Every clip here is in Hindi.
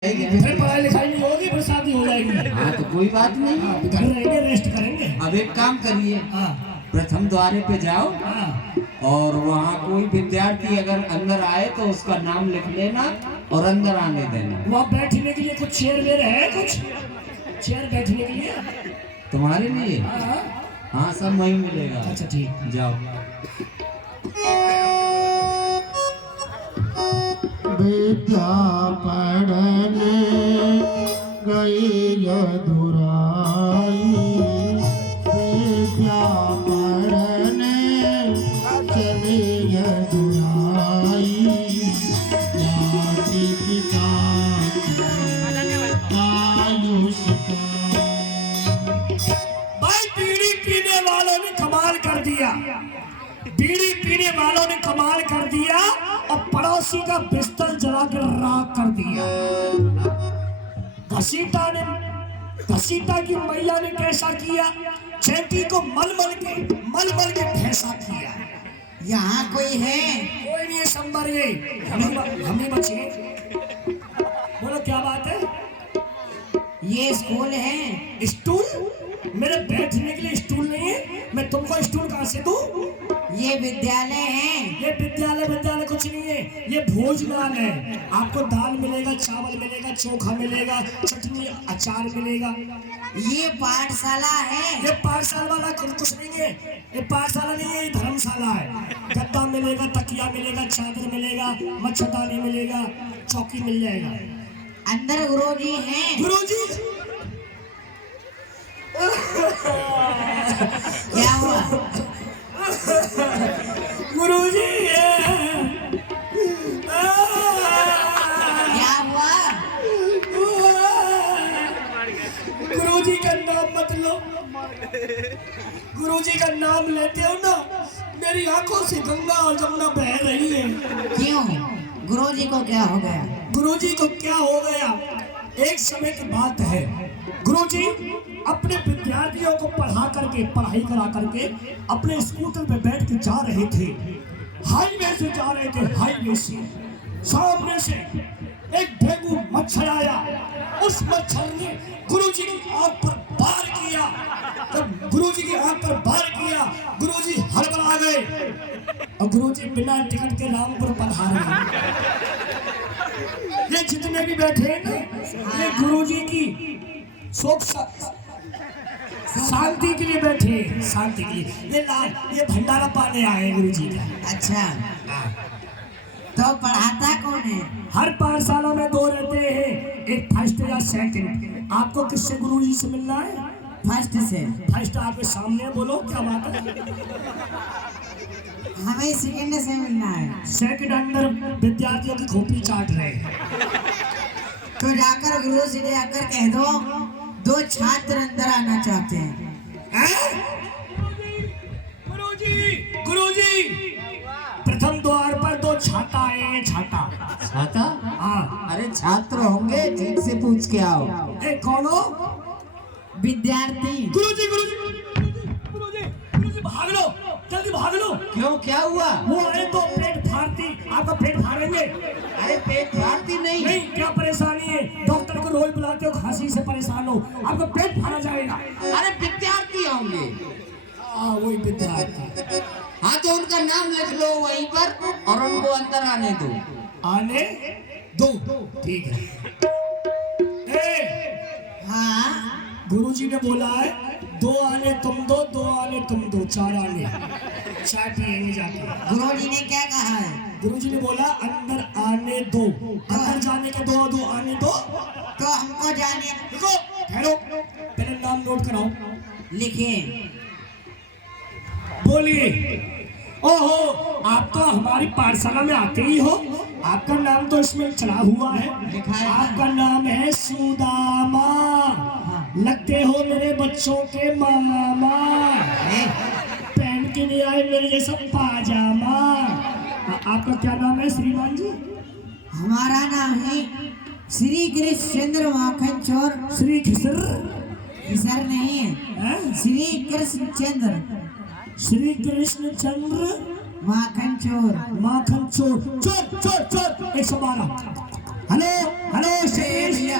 फिर पढ़ाई लिखाई नहीं होगी, फिर शादी हो जाएगी। हाँ तो कोई बात नहीं, घर रहेंगे, रेस्ट करेंगे। अब एक काम करिए, हाँ प्रथम द्वारे पे जाओ हाँ और वहाँ कोई विद्यार्थी अगर अंदर आए तो उसका नाम लिख लेना और अंदर आने देना। वहाँ बैठने के लिए कुछ चेयर वेयर है? कुछ चेयर बैठने के लिए तुम्हारे लिए? हाँ हाँ सब वहीं मिलेगा। अच्छा ठीक। जाओ। विद्या पढ़ने गई यदुराई, विद्या पढ़ने चली यदुराई, जाति पिता आयुष भाई बीड़ी पीने वालों ने कमाल कर दिया, बीड़ी पीने वालों ने कमाल कर दिया और पड़ोसी का बिस्तर जलाकर राख कर दिया। घसीटा की मैया ने कैसा किया? चैती को मल मल के भैंसा किया। यहाँ कोई है? कोई नहीं है संबर, ये हमें बचे। बोलो क्या बात है? ये स्कूल है? स्टूल? मेरे बैठने के लिए स्टूल नहीं है, मैं तुमको स्टूल कहाँ से दूं? ये विद्यालय है? ये विद्यालय कुछ नहीं है, ये भोजनालय है। आपको दाल मिलेगा, चावल मिलेगा, चोखा मिलेगा, चटनी अचार मिलेगा। ये पाठशाला है? ये पाठशाला वाला कुछ नहीं है, ये पाठशाला नहीं है, ये धर्मशाला है। गद्दा मिलेगा, तकिया मिलेगा, चादर मिलेगा, मच्छरदानी मिलेगा, चौकी मिल जाएगा। अंदर गुरुजी हैं? गुरुजी क्या हुआ? गुरुजी क्या हुआ? गुरुजी का नाम मत लो, गुरुजी का नाम लेते हो ना, मेरी आंखों से गंगा और जमुना बह रही है। क्यों? गुरुजी को क्या हो गया? गुरुजी को क्या हो गया? एक समय की बात है, गुरुजी अपने विद्यार्थियों को पढ़ाई करा करके अपने स्कूटर पे बैठ के जा रहे थे। हाईवे से जा रहे थे, हाईवे से सामने से एक डेंगू मच्छर आया। उस मच्छर ने गुरुजी की आंख पर वार किया। जब गुरुजी की आंख पर वार किया, गुरुजी हड़बड़ा गए और गुरुजी बिना टिकट के रामपुर पधारे। ये जितने भी बैठे हैं ना, ये गुरुजी की शोक शांति के लिए बैठे, शांति के लिए। ये भंडारा पाने आए गुरुजी का। अच्छा, तो पढ़ाता कौन है? हर पाठशाला में दो रहते हैं, एक फर्स्ट या सेकंड। आपको किससे गुरुजी से मिलना है? फर्स्ट से। फर्स्ट आपके सामने, बोलो क्या बात है? हमें सेकंड से मिलना है। सेकंड अंदर विद्यार्थियों की खोपड़ी चाट रहे हैं। तो जाकर गुरुजी से जाकर कह दो छात्र अंदर आना चाहते हैं। गुरुजी प्रथम द्वार पर दो छाता आए हैं। छाता? हाँ। अरे छात्र होंगे, ठीक से पूछ के आओ। कौन हो? विद्यार्थी। गुरुजी भाग लो, जल्दी भाग लो। क्यों, क्या हुआ? वो आए तो पेट फाड़ती, आपका पेट फाड़ेंगे। अरे पेट फाड़ती नहीं। क्या परेशानी है? डॉक्टर को रोज बुलाते हो, खांसी से परेशान हो, आपका पेट फाड़ा जाएगा। अरे विद्यार्थी होंगे। वही विद्यार्थी। हाँ तो उनका नाम लिख लो वहीं पर और उनको अंदर आने दो। आने दो, ठीक है। हाँ, गुरुजी ने बोला है, दो आने तुम दो, दो आने तुम दो, चार आने, चाय पिएंगे जाके। गुरुजी ने क्या कहा है? गुरुजी ने बोला अंदर आने दो, अंदर जाने के दो, दो आने दो। तो हमको जाने। देखो ठहरो, पहले नाम नोट कराओ। लिखिए। बोलिए। ओहो, आप तो हमारी पाठशाला में आते ही हो, आपका नाम तो इसमें चढ़ा हुआ है। लिखा है। आपका नाम है सुदामा। लगते हो मेरे बच्चों के मामा। पहन के लिए आए मेरे जैसा पाजामा। आपका क्या नाम है श्रीमान जी? हमारा नाम है श्री कृष्णचंद्र माखन चोर। श्री किसर? किसर नहीं है, श्री कृष्णचंद्र। श्री कृष्णचंद्र माखन चोर। चोर 112। हेलो हेलो शेष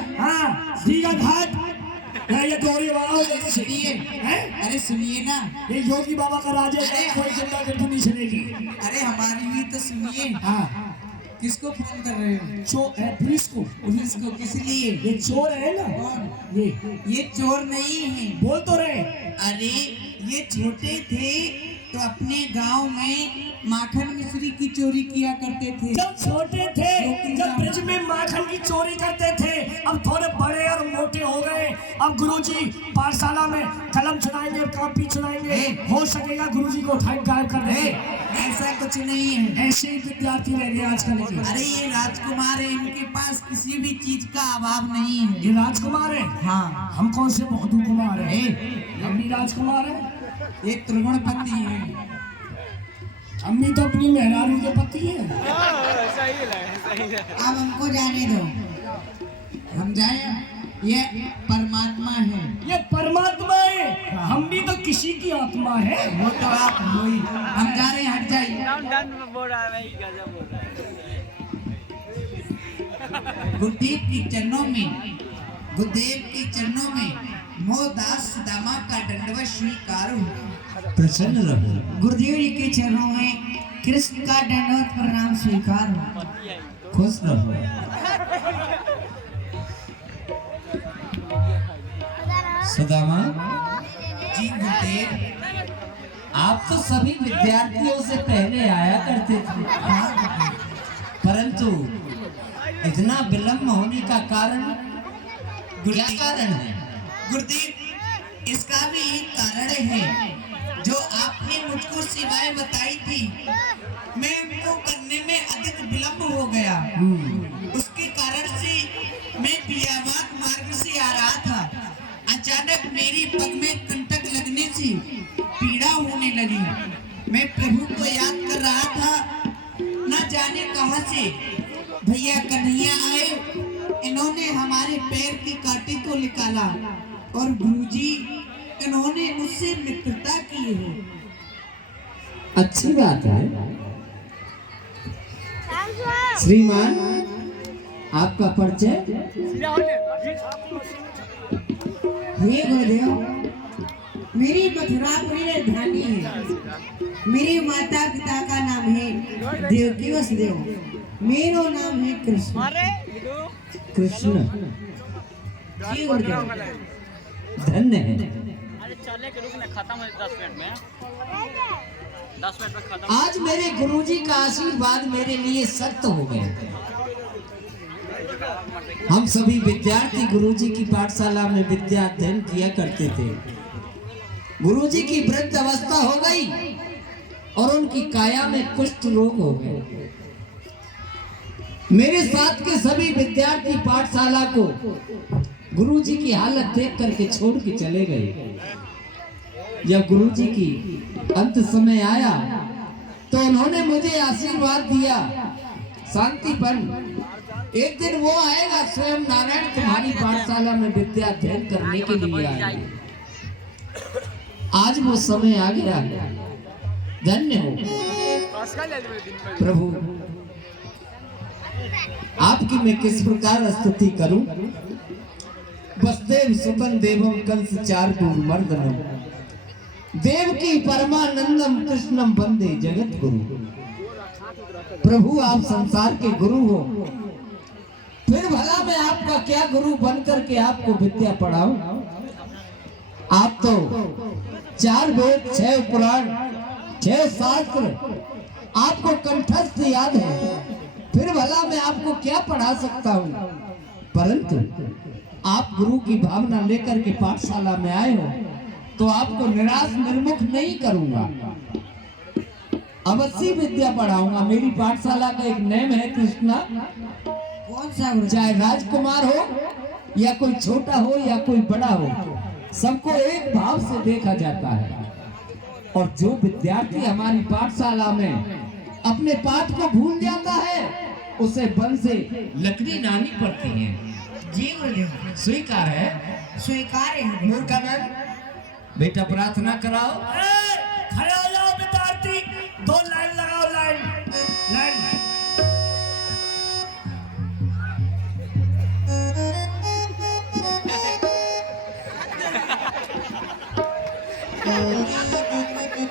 हाँ दीघा घाट ये डोरी वाला हो जाए सुनिए, हैं? अरे सुनिए ना, ये योगी बाबा का राज है, अरे कोई चिंता करके नहीं चलेगी। अरे हमारी भी तो सुनिए। हाँ किसको फोन कर रहे हो? पुलिस को। पुलिस को किस लिए? ये चोर है ना, कौन? ये चोर नहीं है। बोल तो रहे। अरे ये छोटे थे तो अपने गांव में माखन मिश्री की चोरी किया करते थे। जब छोटे थे, जब ब्रिज में माखन की चोरी करते थे, अब थोड़े बड़े और मोटे हो गए। अब गुरुजी पाठशाला में कलम चुराएंगे, कॉपी चुराएंगे, हो सकेगा गुरुजी को उठाए गायब कर देंगे। ऐसा कुछ नहीं है, ऐसे ही विद्यार्थी रह गए आजकल के। अरे ये राजकुमार है, इनके पास किसी भी चीज का अभाव नहीं है। ये राजकुमार है। हाँ, हम कौन से बहादुर कुमार है? हम भी राजकुमार है। ये त्रिगुणपति है। अम्मी तो अपनी मेहरारू के पति है। अब हमको जाने दो, हम जाए। ये परमात्मा है, ये परमात्मा है। हम भी तो किसी की आत्मा है। वो तो आप हो ही। हम जा रहे हैं, हट जाइए। गुरुदेव के चरणों में, गुरुदेव के चरणों में मोहदास दामा का दंडवत स्वीकार हो। प्रसन्न रहो। गुरुदेव जी के चरणों में कृष्ण का दंडवत प्रणाम स्वीकार हो। खुश रहो। सुदामा जी गुरुदेव। आप तो सभी विद्यार्थियों से पहले आया करते थे, परंतु इतना विलम्ब होने का कारण क्या कारण है? गुरुदेव, इसका भी एक कारण है। जो आपने मुझको सेवाएं बताई थी, मैं उनको करने में अधिक विलम्ब हो गया। उसके कारण से मैं पियावाद मार्ग से आ रहा था। अचानक मेरी पग में कंटक लगने से पीड़ा होने लगी। मैं प्रभु को याद कर रहा था, न जाने कहां से भैया कन्हैया आए। इन्होंने हमारे पैर के कांटे को निकाला और गुरुजी इन्होंने मुझसे मित्रता की है। अच्छी बात है। श्रीमान, आपका परिचय? हे गुरुदेव, मेरी मथुरापुरी राजधानी है। मेरे माता पिता का नाम है देवकी वसुदेव। मेरा नाम है कृष्ण। कृष्ण। जी गुरुदेव। धन्य है। चले के रुक ना, खत्म हो 10 मिनट में। 10 मिनट में खत्म। आज मेरे गुरुजी का आशीर्वाद मेरे लिए सत्य हो गया। हम सभी विद्यार्थी गुरुजी की पाठशाला में विद्या अध्ययन किया करते थे। गुरुजी की वृद्ध अवस्था हो गई और उनकी काया में कुष्ठ रोग हो गए। मेरे साथ के सभी विद्यार्थी पाठशाला को गुरुजी की हालत देख करके छोड़ के चले गए। जब गुरुजी की अंत समय आया तो उन्होंने मुझे आशीर्वाद दिया, शांतिपन। एक दिन वो आएगा, स्वयं नारायण तुम्हारी पाठशाला में विद्या अध्ययन करने के लिए आएंगे। आज वो समय आ गया। धन्य हो प्रभु। आपकी मैं किस प्रकार स्तुति करूं? वसुदेव सुतन देवम कंस चारदूर मर्दनम, देवकी परमानंदम कृष्णम वंदे जगत गुरु। प्रभु, आप संसार के गुरु हो, फिर भला मैं आपका क्या गुरु बनकर के आपको विद्या पढ़ाऊं? आप तो 4 वेद, 6 पुराण, 6 शास्त्र आपको कंठस्थ याद है, फिर भला मैं आपको क्या पढ़ा सकता हूं? परंतु आप गुरु की भावना लेकर के पाठशाला में आए हो तो आपको निराश निर्मुख नहीं करूंगा। अवश्य विद्या पढ़ाऊंगा। मेरी पाठशाला का एक नेम है कृष्णा। कौन सा गुरु? चाहे राजकुमार हो या कोई छोटा हो या कोई बड़ा हो, सबको एक भाव से देखा जाता है। और जो विद्यार्थी हमारी पाठशाला में अपने पाठ को भूल जाता है, उसे बल से लकड़ी लानी पड़ती है। जी गुरुदेव। स्वीकार है? स्वीकार है। मूर्खानंद, बेटा प्रार्थना कराओ। खड़े हो जाओ विद्यार्थी, 2 लाइन लगाओ। Line line.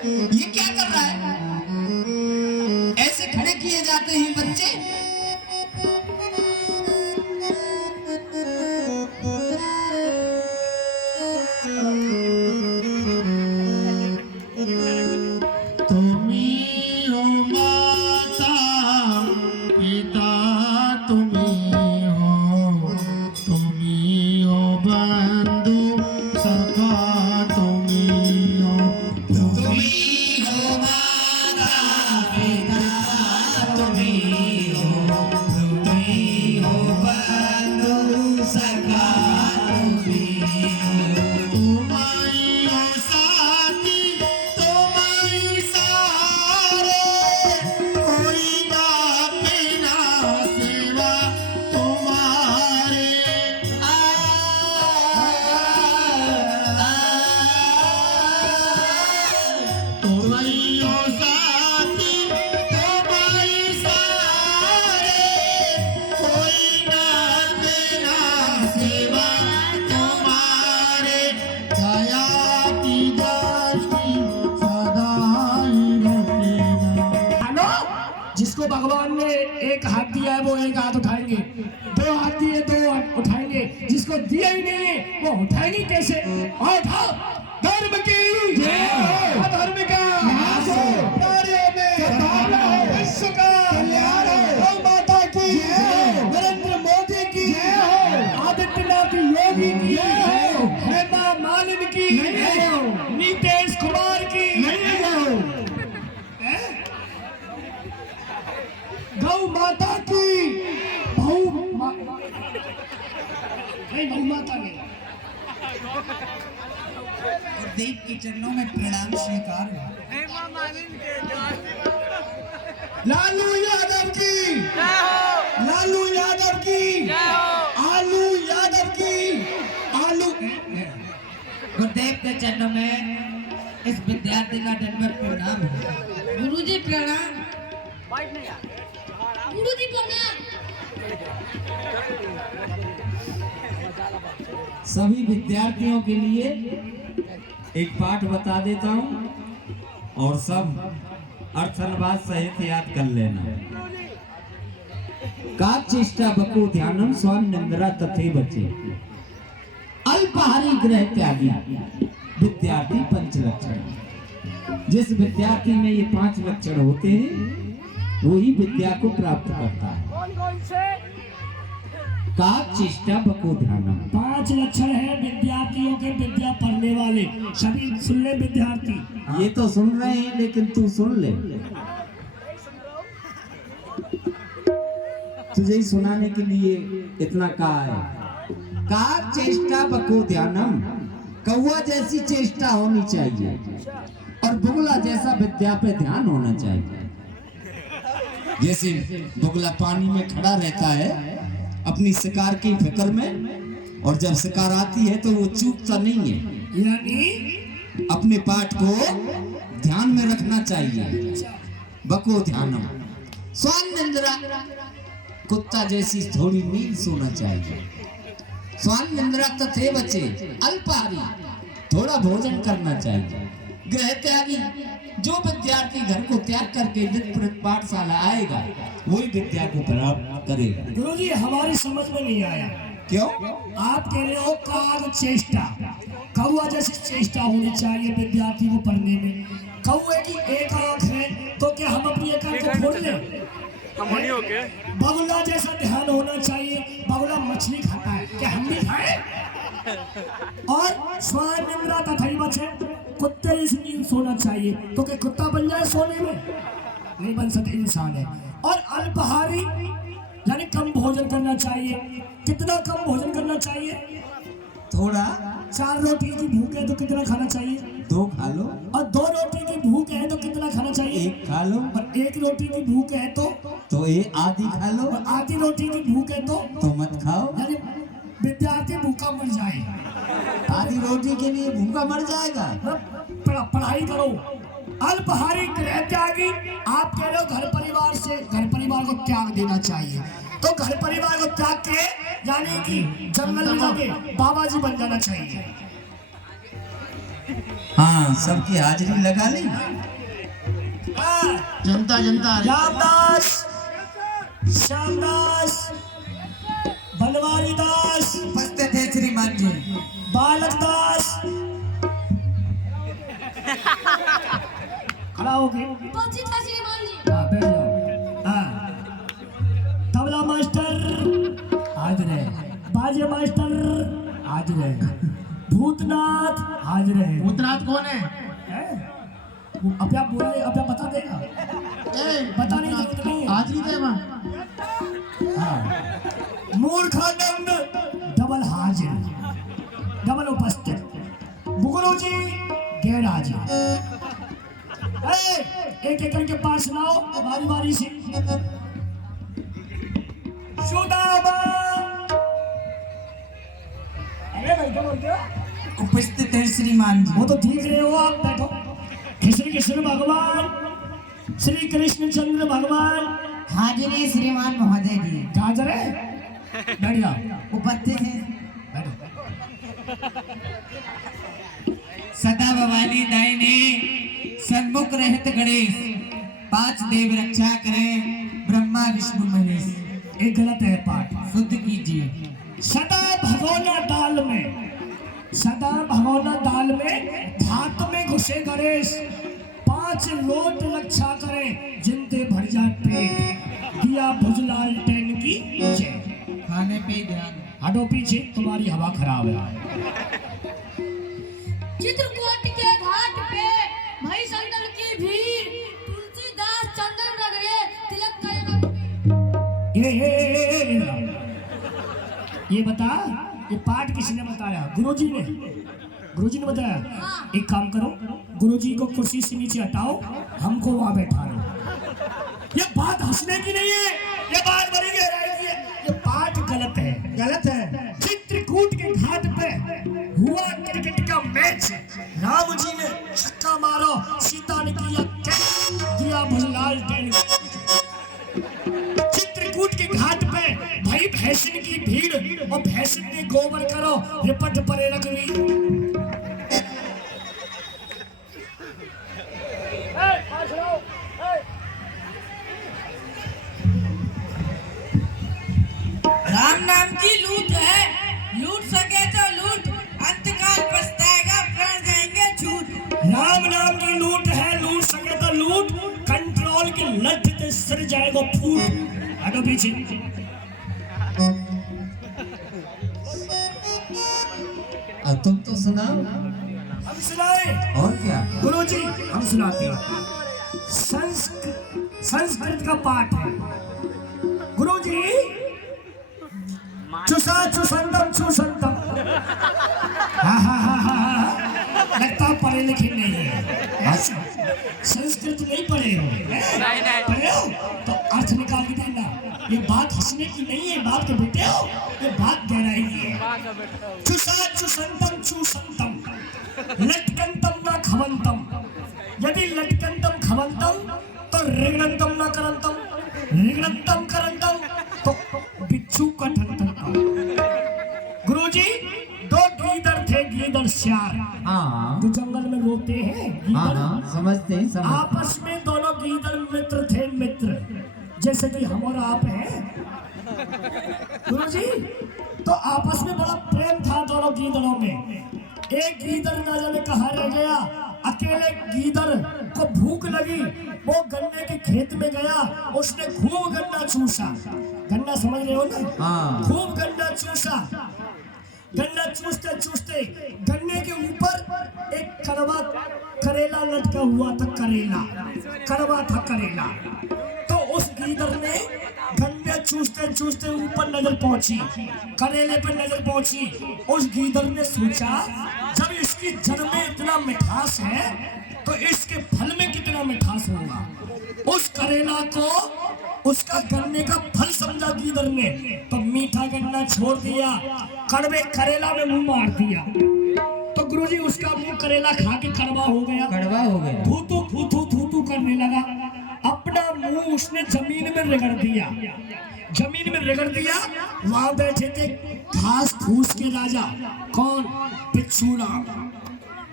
ये क्या कर रहा है? ऐसे खड़े किए जाते हैं बच्चे? तुम्ही हो माता पिता, तुम्ही हो बंधु सखा, तुम्ही हो तुम्हारी हो साथी, तुम्हारी सारे, कोई ना बिना सेवा तुम्हारे। तुम्हारी हो साथी, तुम्हारी सारे, कोई ना बिना सेवा तुम्हारे। दया की दृष्टि सदा ही रखेगा। हेलो, जिसको भगवान ने एक हाथ दिया है वो एक हाथ उठाएंगे, दो हाथ दिए दो हाथ उठाएंगे, जिसको दिया ही नहीं है वो उठाएंगे कैसे? और उठाओ, धर्म की जय, धर्म का नाश हो, कार्य में सफलता हो, विश्व का कल्याण हो, गौ माता की जय, नरेंद्र मोदी की जय हो, आदित्यनाथ योगी की जय हो, हेमा मालिनी की जय हो, नीतीश कुमार की जय हो, गौ माता की गौ माता की गुरुदेव के चरणों में प्रणाम स्वीकार हो। लालू यादव की, लालू यादव की, आलू यादव की, आलू। गुरुदेव के चरणों में इस विद्यार्थी का दंडवत प्रणाम है। गुरुजी प्रणाम। गुरुजी प्रणाम। सभी विद्यार्थियों के लिए एक पाठ बता देता हूं और सब अर्थानुवाद सहित याद कर लेना। का चेष्टा बको ध्यानम स्वान निंद्रा तथे बचे, अल्पहारी ग्रह त्यागी विद्यार्थी पंच लक्षण। जिस विद्यार्थी में ये 5 लक्षण होते हैं वही विद्या को प्राप्त करता है। का चेष्टा बको ध्यानम, 5 लक्षण है विद्यार्थियों के, विद्या पढ़ने वाले सभी सुन ले विद्यार्थी। ये तो सुन रहे हैं लेकिन तू सुन ले, तुझे ही सुनाने के लिए इतना कहा है। का चेष्टा बको ध्यानम, कौवा जैसी चेष्टा होनी चाहिए और बुगला जैसा विद्या पे ध्यान होना चाहिए। जैसे बुगला पानी में खड़ा रहता है अपनी शिकार की फिक्र में, और जब शिकार आती है तो वो चूकता नहीं है, यानी अपने पाठ को ध्यान में रखना चाहिए। बको ध्यानम, स्वान निंद्रा, कुत्ता जैसी थोड़ी नींद सोना चाहिए। स्वान निंद्रा तथे बचे, अल्पहारी, थोड़ा भोजन करना चाहिए। ग्रह त्यागी, जो विद्यार्थी घर को त्याग करके नित्य पाठशाला आएगा वही विद्या को प्राप्त करेगा। गुरुजी हमारी समझ में नहीं आया। क्यों? आप कह रहे हो काग चेष्टा, कौवा जैसी चेष्टा होनी चाहिए विद्यार्थी को पढ़ने में। कौवे की एक आंख है तो क्या हम अपनी एक आंख को खोल लें? बगुला जैसा ध्यान होना चाहिए, बगुला मछली खाता है, क्या हम भी खाएं? और स्वान निंद्रा तथा बचे, कुत्ते इस नींद सोना चाहिए तो क्या कुत्ता बन जाए सोने में? नहीं बन सकते, इंसान है। और अल्पहारी यानी कम भोजन करना चाहिए। कितना कम भोजन करना चाहिए? थोड़ा। 4 रोटी की भूख है तो कितना खाना चाहिए? 2 खा लो। और 2 रोटी की भूख है तो कितना खाना चाहिए? 1 खा लो। और 1 रोटी की भूख है तो ये आधी खा लो। और आधी रोटी की भूख है तो मत खाओ। यानी विद्यार्थी भूखा मर जाए। आधी रोटी के लिए भूखा मर जाएगा। पढ़ाई करो। अल्पहारी ग्रह त्यागी, आप कह रहे हो घर परिवार से, घर परिवार को त्याग देना चाहिए, तो घर परिवार को त्याग के यानी कि जंगल में जाके बाबा जी बन जाना चाहिए। हाँ, सबकी हाजिरी लगा ली। जनता जनता रामदास, श्यामदास, बनवारी दास, उपस्थित है श्रीमान जी। बालक दास, खड़ा हो गए। उपस्थित है श्रीमान जी। हाँ, बैठ जाओ। हाँ, तबला मास्टर हाजिर है, बाजे मास्टर हाजिर है, भूतनाथ हाजिर है। भूतनाथ कौन है? वो अब आप बोल रहे, अब आप बता देगा, बताने की जरूरत नहीं है। हाजिरी दे वहाँ। हाँ, मूर्खानंद डबल हाजिर, डबल उपस्थित, बुगुरु जी गैर हाजिर। एक एक करके पास सुनाओ बारी बारी से। सुदामा, अरे भाई क्या बोलते हो? उपस्थित है श्रीमान जी। वो तो देख रहे हो आप, बैठो। श्री कृष्ण भगवान, श्री कृष्ण चंद्र भगवान हाजिरी श्रीमान महोदय जी। गाजर है, बैठ जाओ। उपस्थित है बैठो। सदा भवानी दायने सन्मुख रहत गणेश, पांच देव रक्षा करें ब्रह्मा विष्णु महेश। एक गलत है पाठ। शुद्ध कीजिए। सदा भगोना दाल में, सदा भगोना दाल में, भात में घुसे गणेश, पांच लोट रक्षा करें जिनते भर जाए पेट, दिया भुजलाल टेन की जय। खाने पे ध्यान। हटो पीछे, तुम्हारी हवा खराब है। चित्रकूट के घाट पे भाई संदल की भीड़, तुलसीदास चंदन रगड़े तिलक करेगा। ये बता, ये पाठ किसने बताया? गुरुजी ने, गुरुजी ने बताया। हाँ। एक काम करो, गुरुजी को कुर्सी से नीचे हटाओ, हमको वहां बैठा रहो। ये बात हंसने की नहीं है, ये बात बड़ी गहराई की है। ये पाठ गलत है, गलत है। चित्रकूट के घाट पे हुआ क्रिकेट का मैच, राम जी ने छक्का मारा, सीता ने किया कैच, दिया भुजलाल टेन। चित्रकूट के घाट पे भाई भैंसिन की भीड़, और भैंसिन ने गोबर करो, रिपट परे रगड़ी। राम नाम की लूट है, लूट सके तो लूट, अंतकाल पछताएगा प्राण जाएंगे छूट। राम नाम की लूट है, लूट सके तो लूट, कंट्रोल की लठ से सर जाएगा फूट। हटो पीछे। अब तुम तो सुनाओ। हम सुनाए और क्या? गुरुजी, हम सुनाते हैं। संस्कृत का पाठ है गुरुजी। चुसा चुसंदम चुसंदम। लगता पढ़े लिखे नहीं है, संस्कृत नहीं पढ़े हो। नहीं। पढ़े हो तो अर्थ निकाल के देना। ये बात हंसने की नहीं है, बात के बेटे हो, ये बात गहराई की है। चुसा चुसंतम चुसंतम, लटकंतम न खवंतम। यदि लटकंतम खवंतम तो रिगणंतम न करंतम, रिगणंतम करंतम तो बिच्छू कठंतम। गुरुजी, दो गीदड़ थे, गीदड़ श्यार, हाँ जो जंगल में रोते हैं हाँ गीदड़। हाँ, समझते हैं, समझते आपस में दोनों गीदड़ मित्र थे, मित्र, जैसे कि हम और आप हैं गुरुजी। तो आपस में बड़ा प्रेम था दोनों गीदड़ों में। एक गीदड़ ना जाने कहाँ रह गया, अकेले गीदड़ को भूख लगी, वो गन्ने के खेत में गया, उसने खूब गन्ना चूसा। गन्ना समझ रहे हो ना? हाँ। खूब गन्ना चूसा। गन्ना चूसते चूसते गन्ने के ऊपर एक कड़वा करेला लटका हुआ था, करेला, कड़वा था करेला। तो उस गीदड़ ने गन्ने चूसते चूसते ऊपर नजर पहुंची, करेले पर नजर पहुंची। उस गीदड़ ने सोचा, जब इसकी जड़ में इतना मिठास है तो इसके फल में कितना मिठास होगा। उस करेला को उसका गन्ने का फल समझा गीदड़ ने, तो मीठा गन्ना छोड़ दिया, कड़वे करेला में मुंह मार दिया। तो गुरुजी उसका मुंह करेला खा के कड़वा हो गया, कड़वा हो गया। थूथू थूथू थूथू करने लगा। अपना मुंह उसने जमीन में रगड़ दिया, जमीन में रगड़ दिया। वहां बैठे थे घास फूस के राजा, कौन? बिच्छू राम।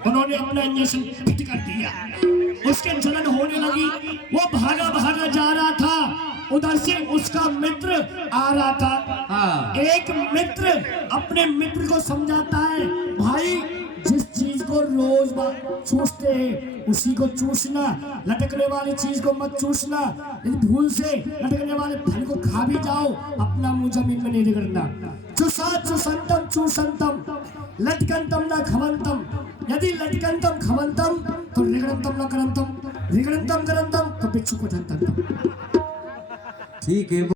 उन्होंने अपना इंजेक्शन फिट कर दिया, उसके जलन होने लगी, वो भागा भागा जा रहा था, उधर से उसका मित्र आ रहा था। एक मित्र अपने मित्र को समझाता है, भाई जिस चीज को रोज चूसते हैं उसी को चूसना, लटकने वाली चीज को मत चूसना, यदि भूल से लटकने वाले फल को खा भी जाओ अपना मुंह जमीन में नहीं रगड़ना। चुसा चुसंतम चूसंतम लटकंतम न खवंतम, यदि लटकंतम खवंतम तो रिगड़ंतम न करंतम, रिगड़ंतम करंतम तो बिच्छू को ठंतम। ठीक है।